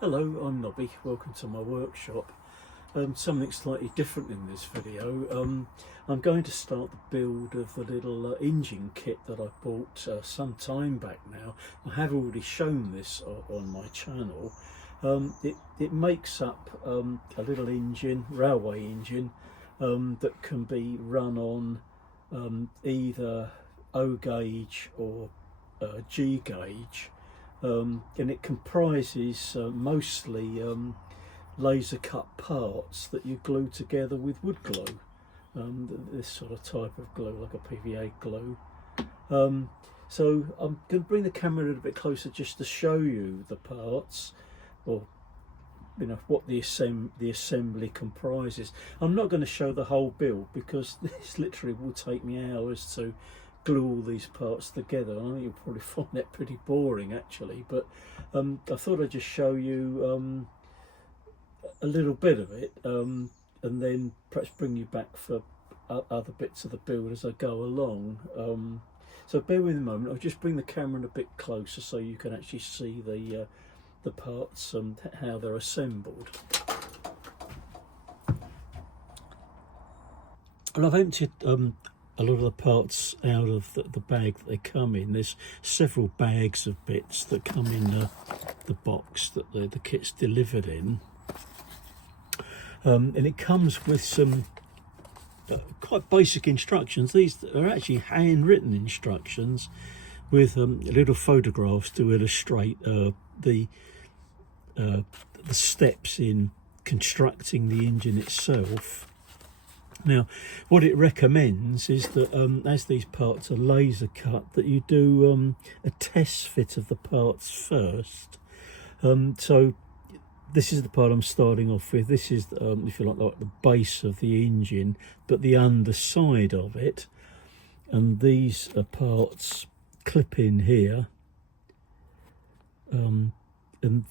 Hello, I'm Nobby. Welcome to my workshop. Something slightly different in this video. I'm going to start the build of the little engine kit that I bought some time back now. I have already shown this on my channel. It makes up a little engine, railway engine, that can be run on either O gauge or G gauge. And it comprises mostly laser cut parts that you glue together with wood glue, this sort of type of glue, like a PVA glue. So I'm going to bring the camera a little bit closer just to show you the parts, or what the assembly comprises. I'm not going to show the whole build because this literally will take me hours to glue all these parts together. I think you'll probably find that pretty boring actually, but I thought I'd just show you a little bit of it, and then perhaps bring you back for other bits of the build as I go along. So bear with me a moment. I'll just bring the camera a bit closer so you can actually see the parts and how they're assembled. Well, I've emptied a lot of the parts out of the bag that they come in. There's several bags of bits that come in the box that the kit's delivered in, and it comes with some quite basic instructions. These are actually handwritten instructions with little photographs to illustrate the steps in constructing the engine itself. Now, what it recommends is that as these parts are laser cut, that you do a test fit of the parts first. So this is the part I'm starting off with. This is, if you like the base of the engine, but the underside of it. And these parts clip in here. And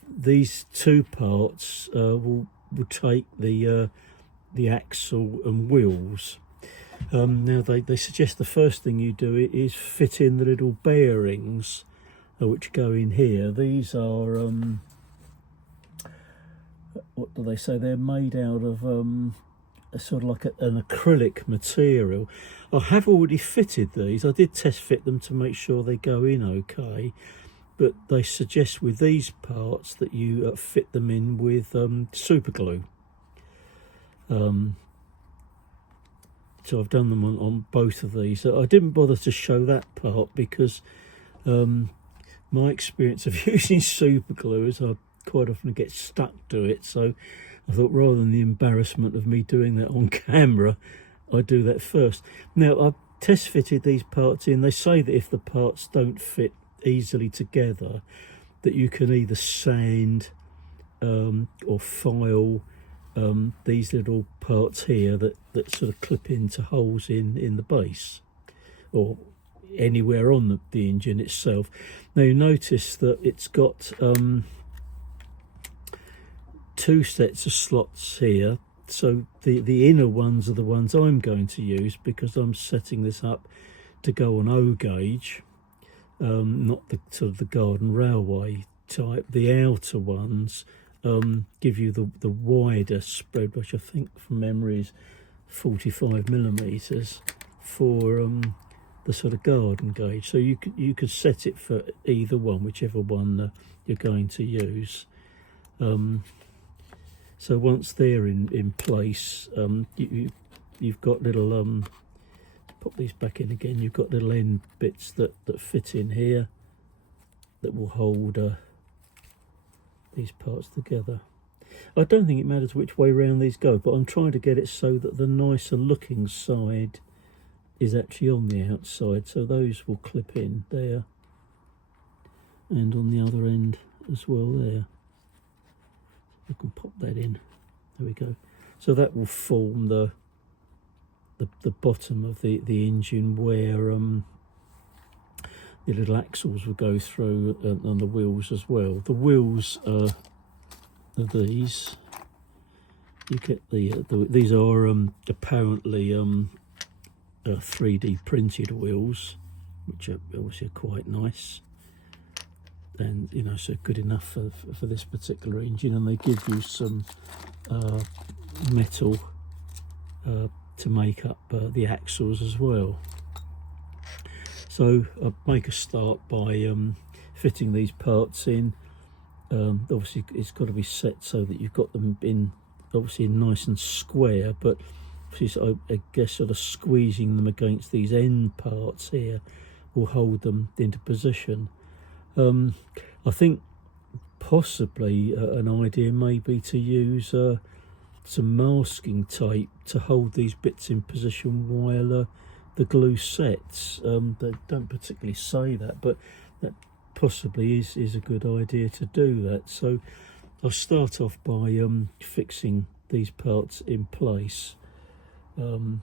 these two parts will take the axle and wheels. Now they suggest the first thing you do is fit in the little bearings which go in here. These are what do they say? They're made out of a sort of like an acrylic material. I have already fitted these. I did test fit them to make sure they go in okay, but they suggest with these parts that you fit them in with super glue. So I've done them on both of these. I didn't bother to show that part because my experience of using super glue is I quite often get stuck to it. So I thought rather than the embarrassment of me doing that on camera, I'd do that first. Now I've test fitted these parts in. They say that if the parts don't fit easily together, that you can either sand or file these little parts here that sort of clip into holes in the base or anywhere on the engine itself. Now you notice that it's got two sets of slots here, so the inner ones are the ones I'm going to use because I'm setting this up to go on O gauge, not the sort of the garden railway type. The outer ones give you the wider spread, which I think from memory is 45mm for the sort of garden gauge. So you could set it for either one, whichever one you're going to use. So once they're in place, you've got little pop these back in again. You've got little end bits that fit in here that will hold these parts together. I don't think it matters which way round these go, but I'm trying to get it so that the nicer looking side is actually on the outside, so those will clip in there and on the other end as well there. I can pop that in. There we go. So that will form the bottom of the engine where the little axles will go through, and the wheels as well. The wheels are these. You get these are apparently 3D printed wheels, which are obviously quite nice. and you know, so good enough for this particular engine. And they give you some metal to make up the axles as well. So I'll make a start by fitting these parts in. Obviously it's got to be set so that you've got them in, obviously nice and square, but I guess sort of squeezing them against these end parts here will hold them into position. I think possibly an idea may be to use some masking tape to hold these bits in position while the glue sets. They don't particularly say that, but that possibly is a good idea to do that. So I'll start off by fixing these parts in place. In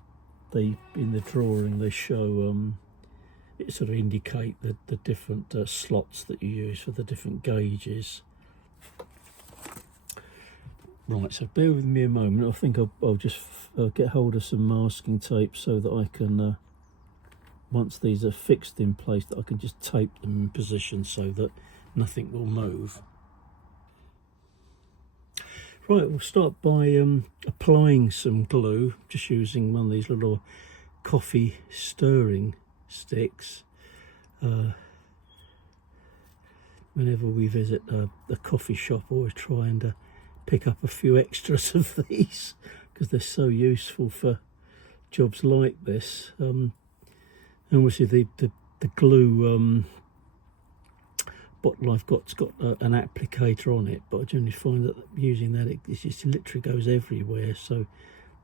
the drawing they show it sort of indicate the different slots that you use for the different gauges. Right, so bear with me a moment. I think I'll just get hold of some masking tape so that I can, once these are fixed in place, that I can just tape them in position so that nothing will move. Right, we'll start by applying some glue, just using one of these little coffee stirring sticks. Whenever we visit a coffee shop, I always try and pick up a few extras of these because they're so useful for jobs like this. And obviously the glue bottle I've got's got an applicator on it, but I generally find that using that it just literally goes everywhere. So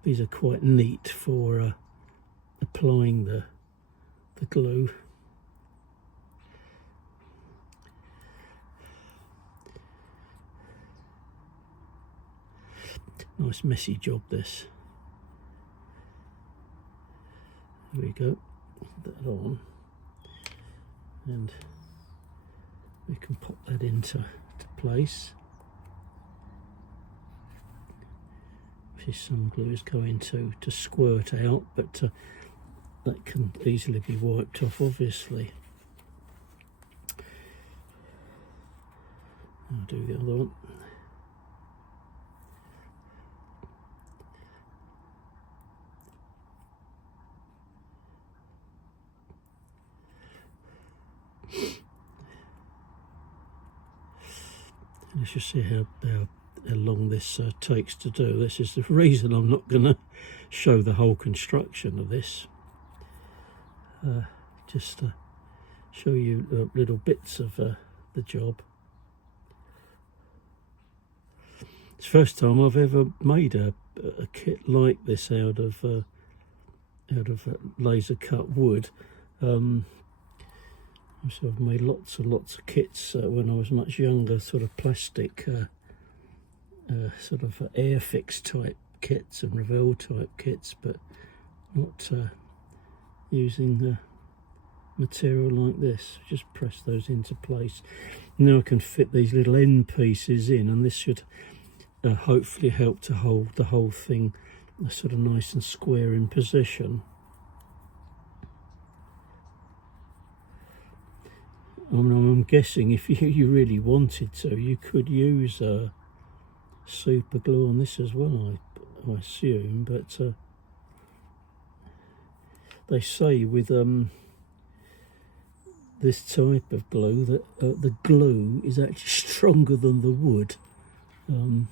these are quite neat for applying the glue. Nice messy job this. There we go. Put that on, and we can pop that into place. Some glue is going to squirt out, but that can easily be wiped off, obviously. I'll do the other one. And let's just see how long this takes to do. This is the reason I'm not going to show the whole construction of this. Just to show you little bits of the job. It's the first time I've ever made a kit like this out of laser cut wood. So I've made lots and lots of kits when I was much younger, sort of plastic, sort of air fix type kits and Revell type kits, but not using material like this. Just press those into place. Now I can fit these little end pieces in, and this should hopefully help to hold the whole thing sort of nice and square in position. I'm guessing if you really wanted to, you could use super glue on this as well, I assume, but they say with this type of glue that the glue is actually stronger than the wood. So I'm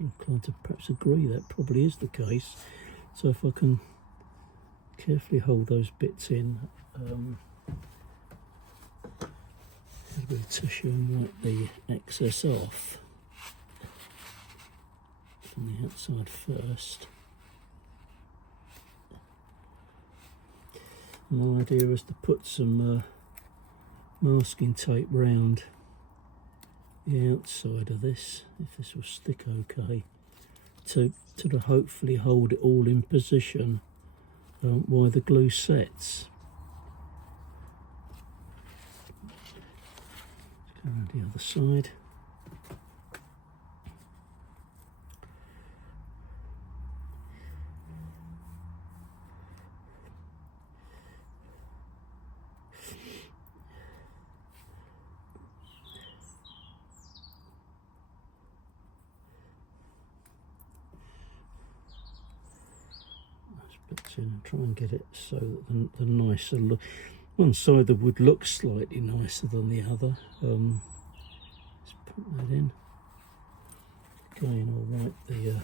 inclined to perhaps agree that probably is the case. So if I can carefully hold those bits in, a bit of tissue and wipe the excess off from the outside first. My idea was to put some masking tape round the outside of this, if this will stick okay, to hopefully hold it all in position while the glue sets. Around the other side. and try and get it so that the nicer look. One side of the wood looks slightly nicer than the other. Let's put that in. Again, I'll wipe the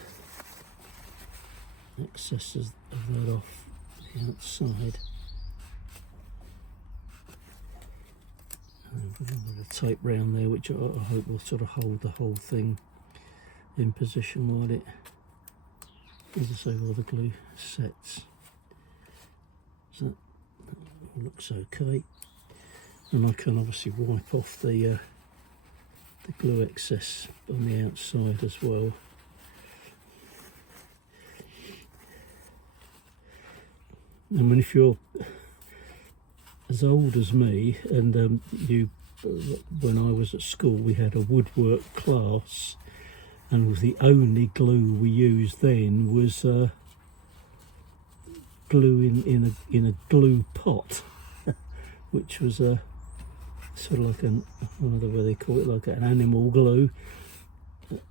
excesses of that off the outside. And put a bit of tape round there, which I hope will sort of hold the whole thing in position while it, as I say, all the glue sets. So that looks okay, and I can obviously wipe off the glue excess on the outside as well. And if you're as old as me, and when I was at school, we had a woodwork class, and the only glue we used then was glue in a glue pot, which was a sort of like I don't know what they call it, like an animal glue,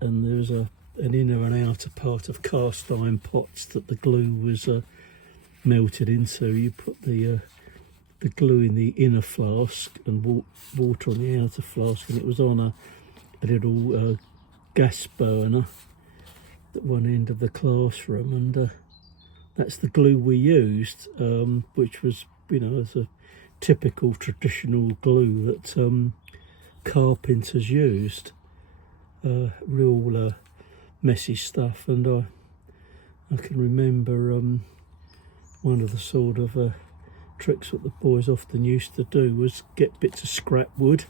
and there was an inner and outer part of cast iron pots that the glue was melted into. You put the glue in the inner flask and water on the outer flask, and it was on a little gas burner at one end of the classroom, and that's the glue we used, which was, you know, as a typical traditional glue that carpenters used. Real messy stuff, and I can remember one of the sort of tricks that the boys often used to do was get bits of scrap wood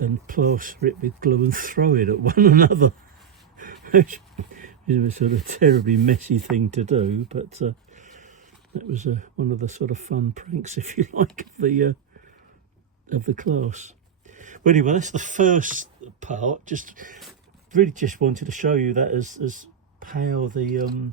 and plaster it with glue and throw it at one another, which is a sort of terribly messy thing to do, but that was one of the sort of fun pranks, if you like, of the class. Well, anyway, that's the first part. Just wanted to show you that as how the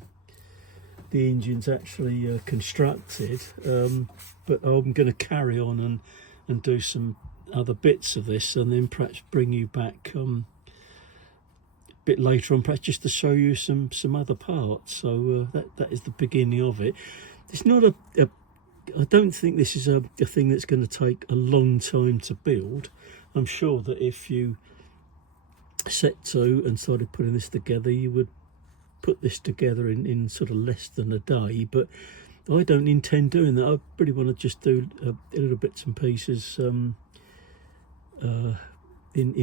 engine's actually constructed, but I'm going to carry on and do some other bits of this, and then perhaps bring you back a bit later on, perhaps just to show you some other parts. So that is the beginning of it. It's not I don't think this is a thing that's going to take a long time to build. I'm sure that if you set to and started putting this together, you would put this together in sort of less than a day, but I don't intend doing that. I really want to just do little bits and pieces in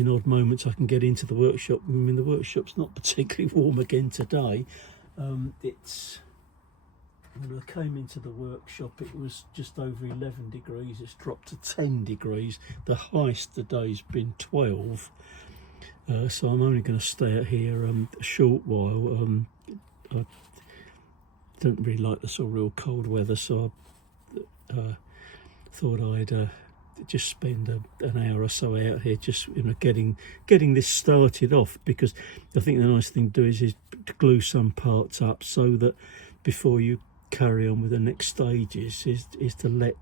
odd moments I can get into the workshop. I mean, the workshop's not particularly warm again today. It's when I came into the workshop, it was just over 11 degrees. It's dropped to 10 degrees. The highest today's been 12. So I'm only going to stay out here a short while. I don't really like the sort of real cold weather, so I thought I'd just spend an hour or so out here, just, you know, getting this started off, because I think the nice thing to do is to glue some parts up so that before you carry on with the next stages is to let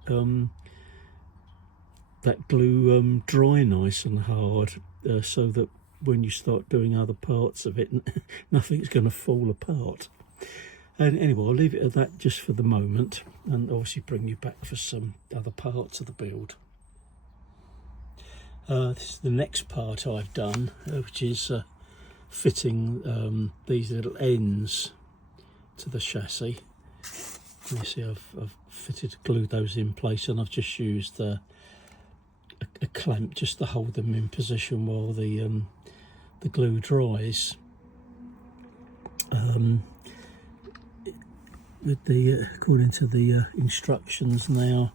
that glue dry nice and hard, so that when you start doing other parts of it, nothing's going to fall apart. And anyway, I'll leave it at that just for the moment, and obviously bring you back for some other parts of the build. This is the next part I've done, which is fitting these little ends to the chassis. You see, I've glued those in place, and I've just used a clamp just to hold them in position while the glue dries. According to the instructions now,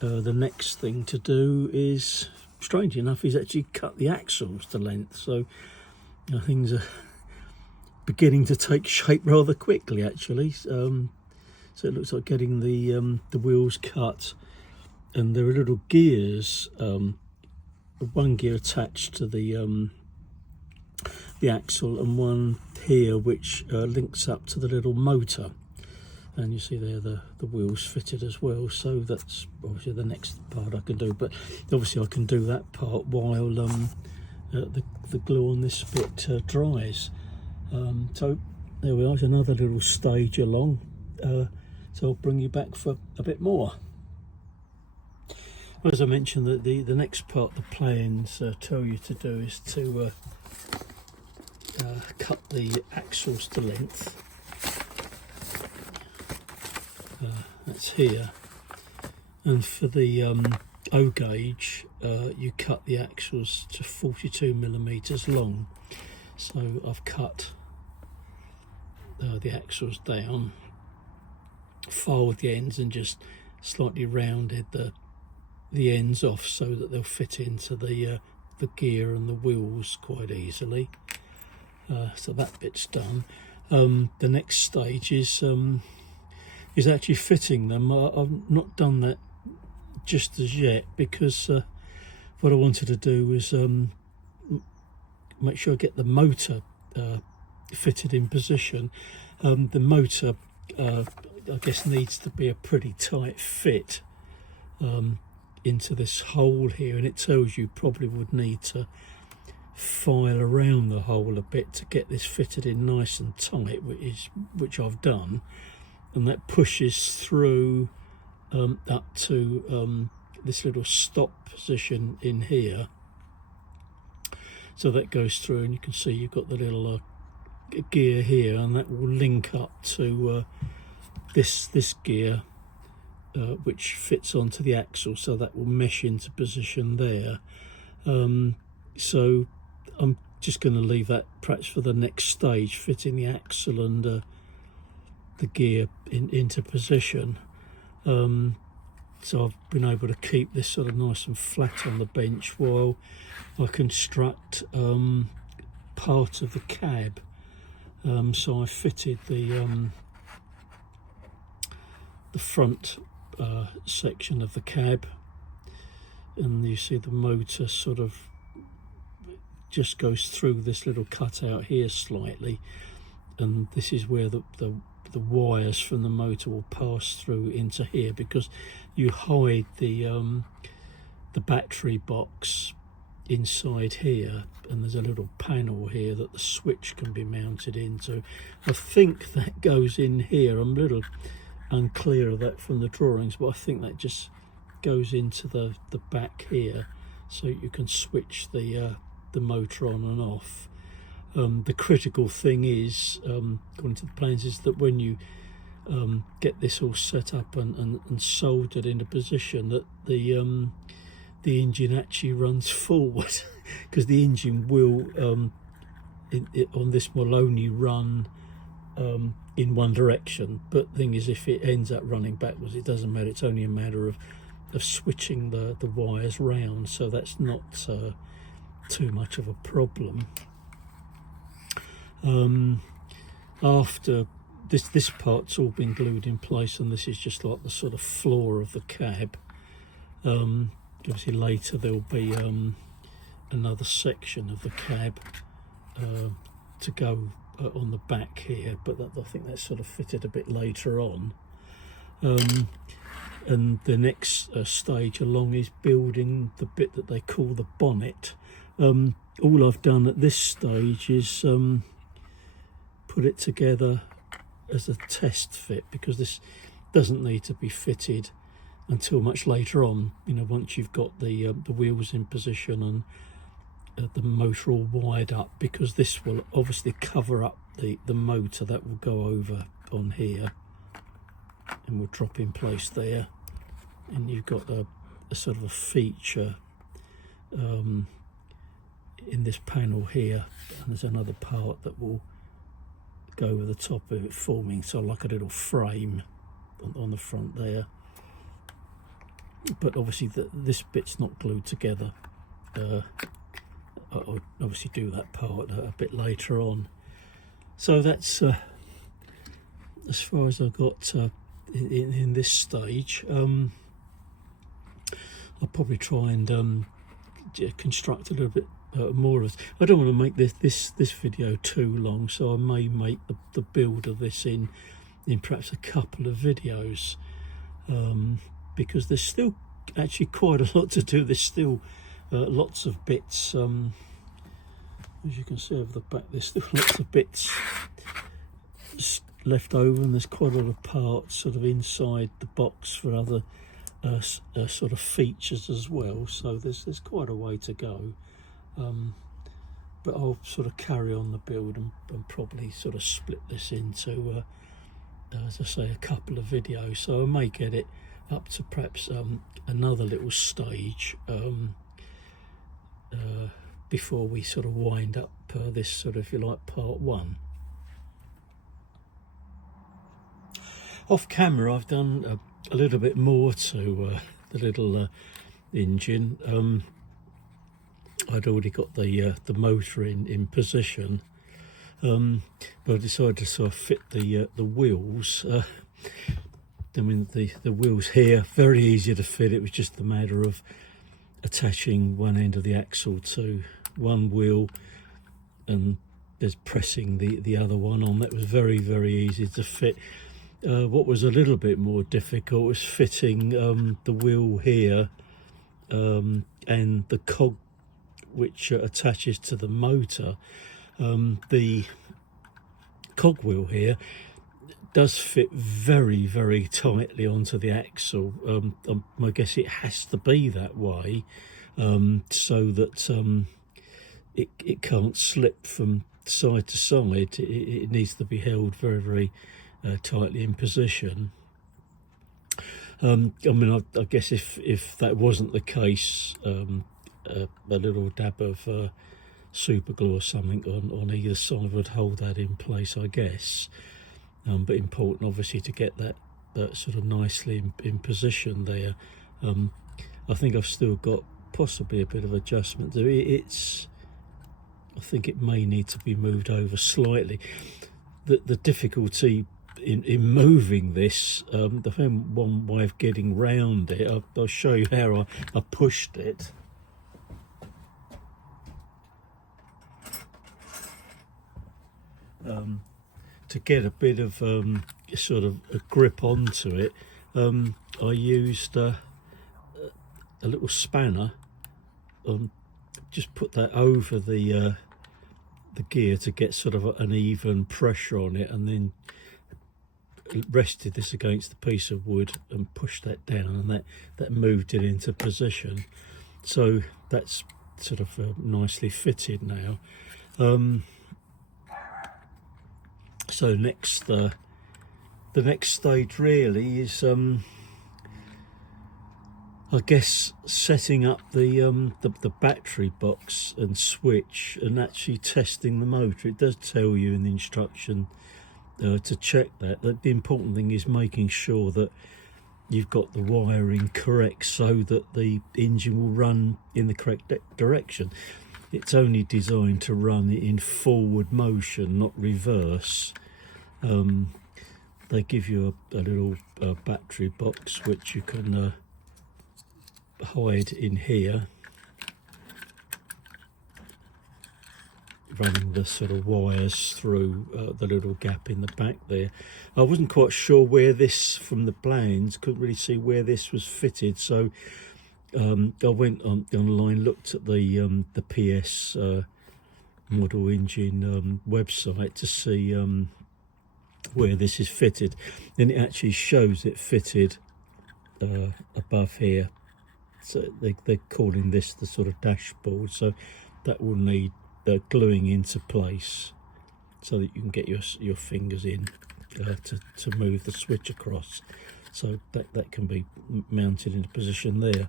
the next thing to do is, strange enough, is actually cut the axles to length. So things are beginning to take shape rather quickly, actually. So it looks like getting the wheels cut, and there are little gears, one gear attached to the axle, and one here which links up to the little motor. And you see there the wheels fitted as well, so that's obviously the next part I can do. But obviously I can do that part while the glue on this bit dries. So there we are, another little stage along. So I'll bring you back for a bit more. As I mentioned, that the next part the plans tell you to do is to cut the axles to length. That's here, and for the O gauge you cut the axles to 42mm long. So I've cut the axles down, filed the ends and just slightly rounded the ends off so that they'll fit into the gear and the wheels quite easily. So that bit's done. The next stage is actually fitting them. I've not done that just as yet because what I wanted to do was make sure I get the motor fitted in position. The motor I guess needs to be a pretty tight fit into this hole here, and it tells you probably would need to file around the hole a bit to get this fitted in nice and tight, which I've done, and that pushes through up to this little stop position in here. So that goes through, and you can see you've got the little gear here, and that will link up to this gear, which fits onto the axle, so that will mesh into position there. So I'm just going to leave that perhaps for the next stage, fitting the axle and the gear into position. So I've been able to keep this sort of nice and flat on the bench while I construct part of the cab. So I fitted the front section of the cab, and you see the motor sort of just goes through this little cutout here slightly, and this is where the wires from the motor will pass through into here, because you hide the battery box inside here, and there's a little panel here that the switch can be mounted into. I think that goes in here. I'm a little unclear of that from the drawings, but I think that just goes into the back here, so you can switch the motor on and off. The critical thing is, according to the plans, is that when you get this all set up and soldered into position, that the engine actually runs forward, because the engine will on this will only run in one direction. But the thing is, if it ends up running backwards, it doesn't matter. It's only a matter of switching the wires round, so that's not too much of a problem. After this part's all been glued in place, and this is just like the sort of floor of the cab. Obviously later there'll be another section of the cab to go on the back here, but I think that's sort of fitted a bit later on. And the next stage along is building the bit that they call the bonnet. All I've done at this stage is put it together as a test fit, because this doesn't need to be fitted until much later on, once you've got the wheels in position and the motor all wired up, because this will obviously cover up the motor that will go over on here and will drop in place there. And you've got a sort of a feature in this panel here, and there's another part that will go over the top of it, forming sort of like a little frame on the front there. But obviously this bit's not glued together. I'll obviously do that part a bit later on. So that's as far as I've got in this stage. I'll probably try and construct a little bit more of it. I don't want to make this video too long, so I may make the build of this in perhaps a couple of videos, because there's still actually quite a lot to do. There's still lots of bits, as you can see over the back, there's still lots of bits left over, and there's quite a lot of parts sort of inside the box for other sort of features as well, so there's quite a way to go, but I'll sort of carry on the build and probably sort of split this into as I say, a couple of videos, so I may get it up to perhaps another little stage before we sort of wind up this sort of, if you like, part one. Off camera I've done a little bit more to the little engine. I'd already got the motor in position, but I decided to sort of fit the wheels. I mean, the wheels here, very easy to fit. It was just a matter of attaching one end of the axle to one wheel and just pressing the other one on. That was very, very easy to fit. What was a little bit more difficult was fitting the wheel here and the cog which attaches to the motor. The cogwheel here does fit very, very tightly onto the axle. I guess it has to be that way so that it can't slip from side to side. It needs to be held very, very tightly in position. I mean, I guess if that wasn't the case, a little dab of super glue or something on either side would hold that in place, I guess. But important, obviously, to get that sort of nicely in position there. I think I've still got possibly a bit of adjustment to it. I think it may need to be moved over slightly. The difficulty in moving this, one way of getting round it, I'll show you how I pushed it. To get a bit of sort of a grip onto it, I used a little spanner, just put that over the gear to get sort of an even pressure on it, and then rested this against the piece of wood and pushed that down, and that moved it into position. So that's sort of nicely fitted now. So next, the next stage really is, I guess, setting up the battery box and switch and actually testing the motor. It does tell you in the instruction to check that. The important thing is making sure that you've got the wiring correct so that the engine will run in the correct direction. It's only designed to run in forward motion, not reverse. They give you a little battery box which you can hide in here, running the sort of wires through the little gap in the back there. I wasn't quite sure where this, from the plans, couldn't really see where this was fitted, so I went online, looked at the PS model engine website to see where this is fitted, and it actually shows it fitted above here. So they're calling this the sort of dashboard, so that will need gluing into place so that you can get your fingers in to move the switch across. So that can be mounted into position there.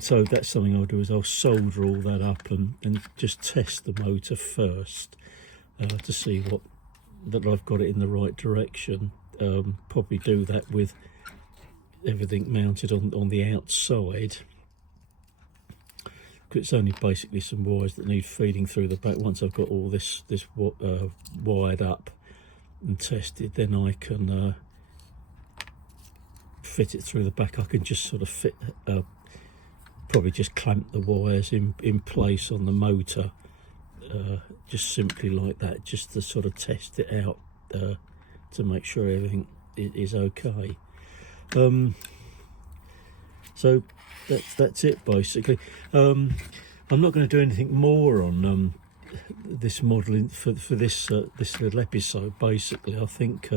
So that's something I'll do, is I'll solder all that up and just test the motor first to see that I've got it in the right direction. Probably do that with everything mounted on the outside, because it's only basically some wires that need feeding through the back. Once I've got all this wired up and tested, then I can fit it through the back. I can just sort of probably just clamp the wires in place on the motor, just simply like that, just to sort of test it out to make sure everything is okay. So that's it basically. I'm not going to do anything more on this modelling for this this little episode. Basically, I think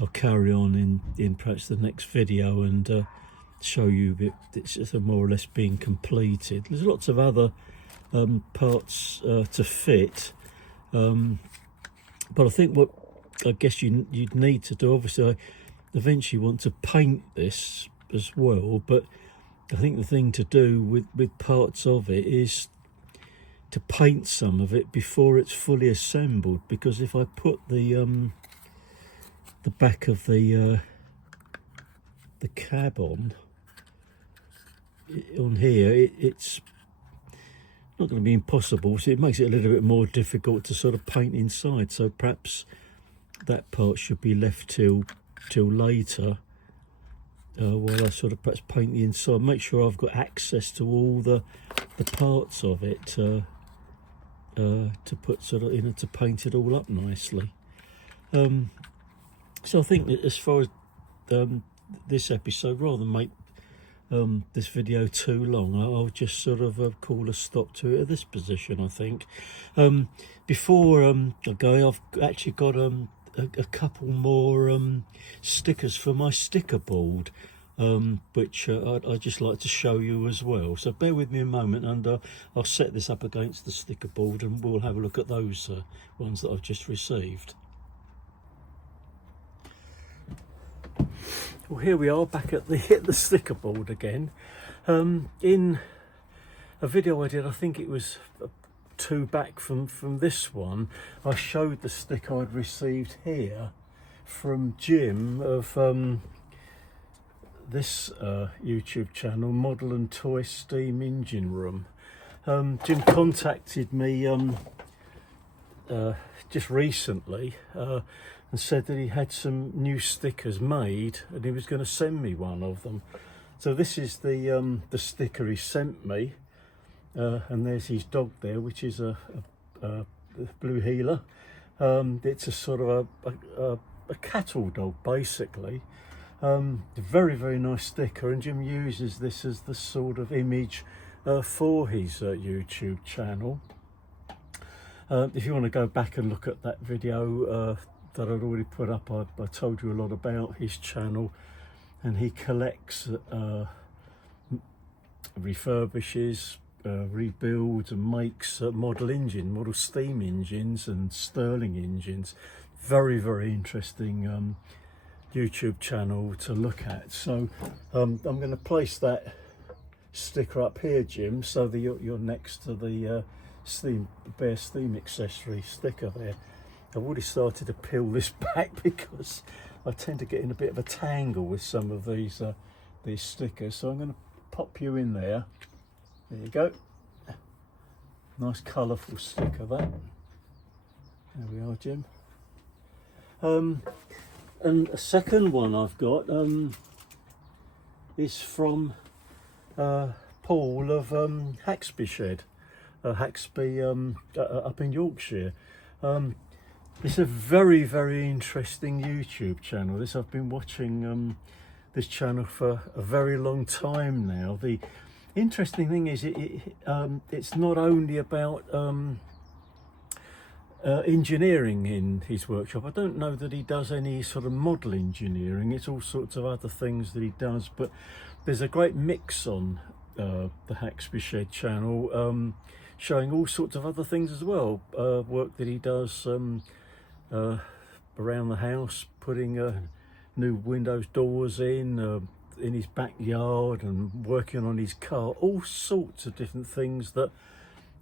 I'll carry on in perhaps the next video and show you that it's more or less being completed. There's lots of other parts to fit, but I think what I guess you'd need to do, obviously I eventually want to paint this as well, but I think the thing to do with parts of it is to paint some of it before it's fully assembled, because if I put the back of the cab on here, it's not going to be impossible, so it makes it a little bit more difficult to sort of paint inside. So perhaps that part should be left till later, while I sort of perhaps paint the inside. Make sure I've got access to all the parts of it to put sort of, you know, to paint it all up nicely. So I think that as far as this episode, rather than make this video too long, I'll just sort of call a stop to it at this position, I think. Before I go, I've actually got a couple more stickers for my sticker board, which I'd just like to show you as well. So bear with me a moment, and I'll set this up against the sticker board and we'll have a look at those ones that I've just received. Well, here we are back at the sticker board again. In a video I did, I think it was two back from this one, I showed the stick I'd received here from Jim of this YouTube channel, Model and Toy Steam Engine Room. Jim contacted me just recently and said that he had some new stickers made and he was going to send me one of them. So this is the sticker he sent me, and there's his dog there, which is a blue heeler. It's a sort of a cattle dog, basically. Very, very nice sticker, and Jim uses this as the sort of image for his YouTube channel. If you want to go back and look at that video that I'd already put up, I told you a lot about his channel, and he collects, refurbishes, rebuilds and makes model steam engines and Stirling engines. Very, very interesting YouTube channel to look at. So I'm going to place that sticker up here, Jim, so that you're next to the Bear Steam accessory sticker there. I've already started to peel this back because I tend to get in a bit of a tangle with some of these stickers, so I'm going to pop you in there. There you go. Nice colourful sticker, that. There we are, Jim. And a second one I've got is from Paul of Haxby Shed, Haxby up in Yorkshire. It's a very, very interesting YouTube channel. I've been watching this channel for a very long time now. The interesting thing is it's not only about engineering in his workshop. I don't know that he does any sort of model engineering. It's all sorts of other things that he does, but there's a great mix on the Haxby Shed channel, showing all sorts of other things as well. Work that he does around the house, putting new windows, doors in his backyard, and working on his car. All sorts of different things that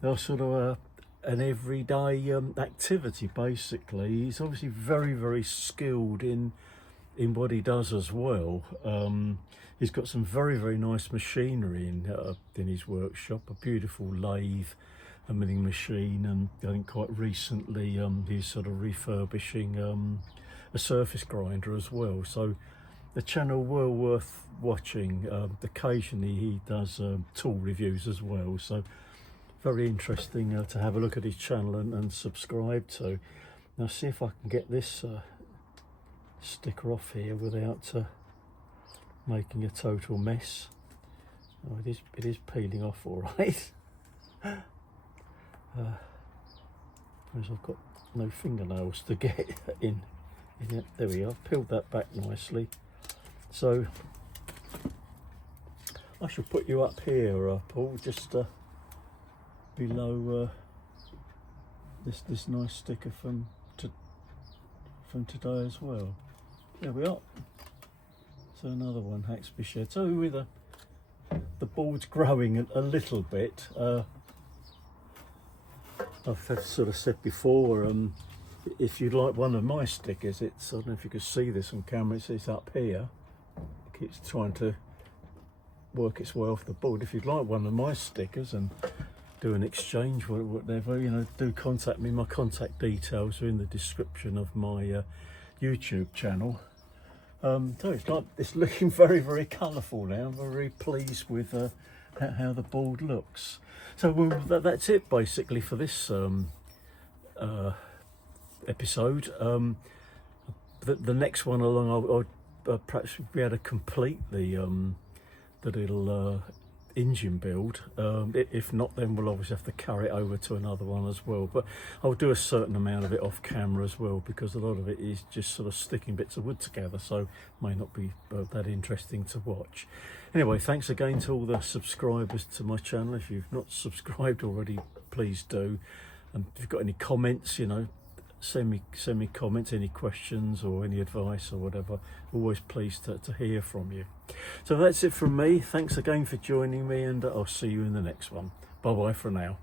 are sort of an everyday activity, basically. He's obviously very, very skilled in what he does as well. He's got some very, very nice machinery in his workshop, a beautiful lathe, a milling machine, and I think quite recently he's sort of refurbishing a surface grinder as well. So the channel well worth watching. Occasionally he does tool reviews as well, so very interesting to have a look at his channel and subscribe to. Now see if I can get this sticker off here without making a total mess. Oh, it is peeling off all right. Whereas I've got no fingernails to get in it. There we are, peeled that back nicely. So I shall put you up here, Paul, just below this nice sticker from today as well. There we are. So another one, Haxby Shed. So with the board's growing a little bit. I've sort of said before, if you'd like one of my stickers, it's, I don't know if you can see this on camera, it's up here. It keeps trying to work its way off the board. If you'd like one of my stickers and do an exchange, whatever, you know, do contact me. My contact details are in the description of my YouTube channel. So it's looking very, very colourful now. I'm very pleased with how the board looks. So that's it basically for this episode. The next one along, I'll perhaps be able to complete the little engine build. If not, then we'll obviously have to carry it over to another one as well, but I'll do a certain amount of it off camera as well, because a lot of it is just sort of sticking bits of wood together, so may not be that interesting to watch. Anyway, thanks again to all the subscribers to my channel. If you've not subscribed already, please do, and if you've got any comments, you know, send me comments, any questions or any advice or whatever. Always pleased to hear from you. So that's it from me. Thanks again for joining me, and I'll see you in the next one. Bye bye for now.